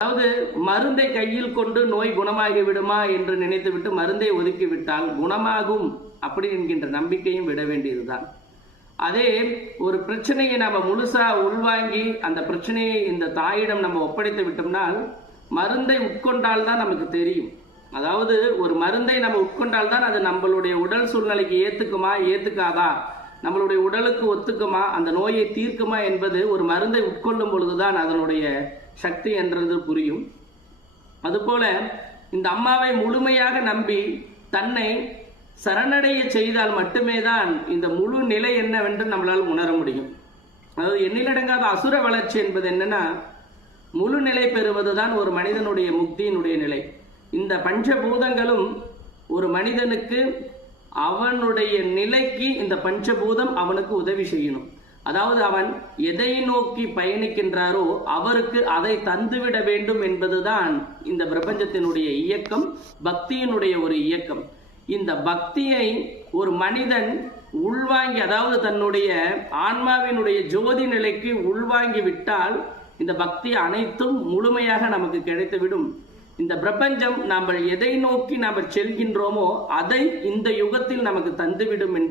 அதாவது மருந்தை கையில் கொண்டு நோய் குணமாகி விடுமா என்று நினைத்துவிட்டு மருந்தை ஒதுக்கிவிட்டால் குணமாகும் அப்படி என்கின்ற நம்பிக்கையும் விட வேண்டியதுதான். அதே ஒரு பிரச்சனையை நாம் முழுசா உள்வாங்கி அந்த பிரச்சனையை இந்த தாயிடம் நம்ம ஒப்படைத்து விட்டோம்னால் மருந்தை உட்கொண்டால் தான் நமக்கு தெரியும். அதாவது ஒரு மருந்தை நம்ம உட்கொண்டால் தான் அது நம்மளுடைய உடல் சூழ்நிலைக்கு ஏத்துக்குமா ஏத்துக்காதா? நம்மளுடைய உடலுக்கு ஒத்துக்குமா? அந்த நோயை தீர்க்குமா என்பது ஒரு மருந்தை உட்கொள்ளும் பொழுதுதான் அதனுடைய சக்தி என்றது புரியும். அதுபோல இந்த அம்மாவை முழுமையாக நம்பி தன்னை சரணடைய செய்தால் மட்டுமே தான் இந்த முழு நிலை என்னவென்று நம்மளால் உணர முடியும். அதாவது எண்ணிலடங்காத அசுர வளர்ச்சி என்பது என்னன்னா முழு நிலை பெறுவதுதான் ஒரு மனிதனுடைய முக்தியினுடைய நிலை. இந்த பஞ்சபூதங்களும் ஒரு மனிதனுக்கு அவனுடைய நிலைக்கு இந்த பஞ்சபூதம் அவனுக்கு உதவி செய்யணும். அதாவது அவன் எதை நோக்கி பயணிக்கின்றாரோ அவருக்கு அதை தந்துவிட வேண்டும் என்பதுதான் இந்த பிரபஞ்சத்தினுடைய இயக்கம் பக்தியினுடைய ஒரு இயக்கம். இந்த பக்தியை ஒரு மனிதன் உள்வாங்கி அதாவது தன்னுடைய ஆன்மாவினுடைய ஜோதி நிலைக்கு உள்வாங்கி விட்டால் இந்த பக்தி அனைத்தும் முழுமையாக நமக்கு கிடைத்துவிடும். இந்த பிரபஞ்சம் நாம் எதை நோக்கி நாம் செல்கின்றோமோ அதை இந்த யுகத்தில் நமக்கு தந்துவிடும் என்பது